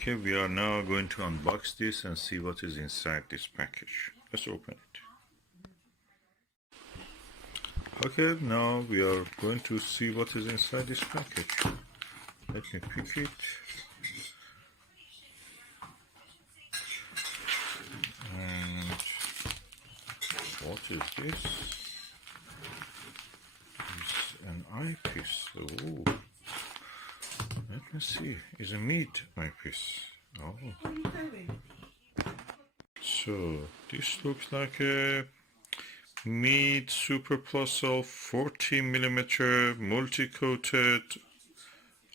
Okay, we are now going to unbox this and see what is inside this package. Let's open it. Okay, now we are going to see what is inside this package. Let me pick it. And what is this? It's an eyepiece. Oh, let me see. It's a meat eyepiece. Oh. So this looks like a Mead Super Plus 40mm multi-coated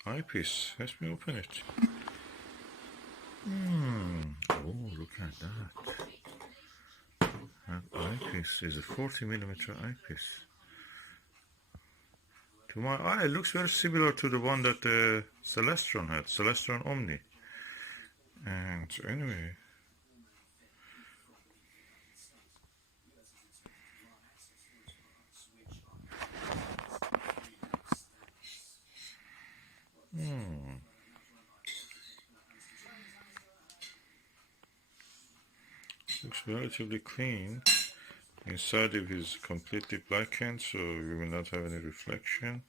eyepiece. Let me open it. Oh, look at that. That eyepiece is a 40mm eyepiece. To my eye, it looks very similar to the one that the Celestron had, Celestron Omni. And anyway, looks relatively clean. Inside it is completely blackened, so you will not have any reflection.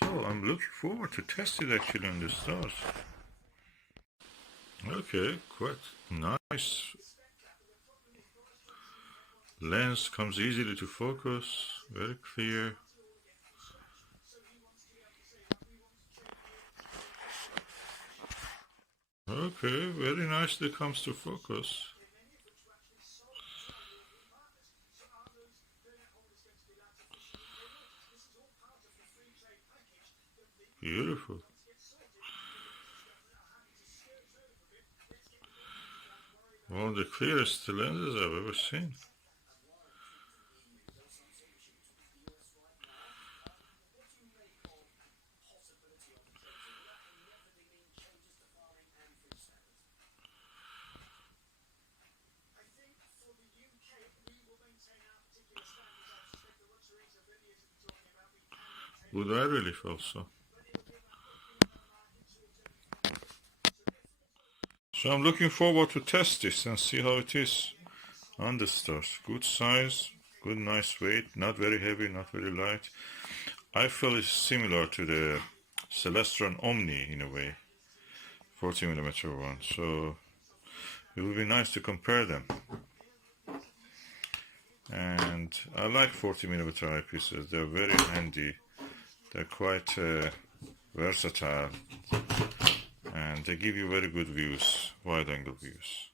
So I'm looking forward to test it actually on the stars. Okay, quite nice. Lens comes easily to focus, very clear. Okay, very nicely comes to focus. Beautiful. One of the clearest lenses I've ever seen. Would I really feel so? So I'm looking forward to test this and see how it is on the stars. Good size, good nice weight, not very heavy, not very light. I feel it's similar to the Celestron Omni in a way, 40mm one. So it would be nice to compare them. And I like 40mm eyepieces. They're very handy. They're quite versatile, and they give you very good views, wide angle views.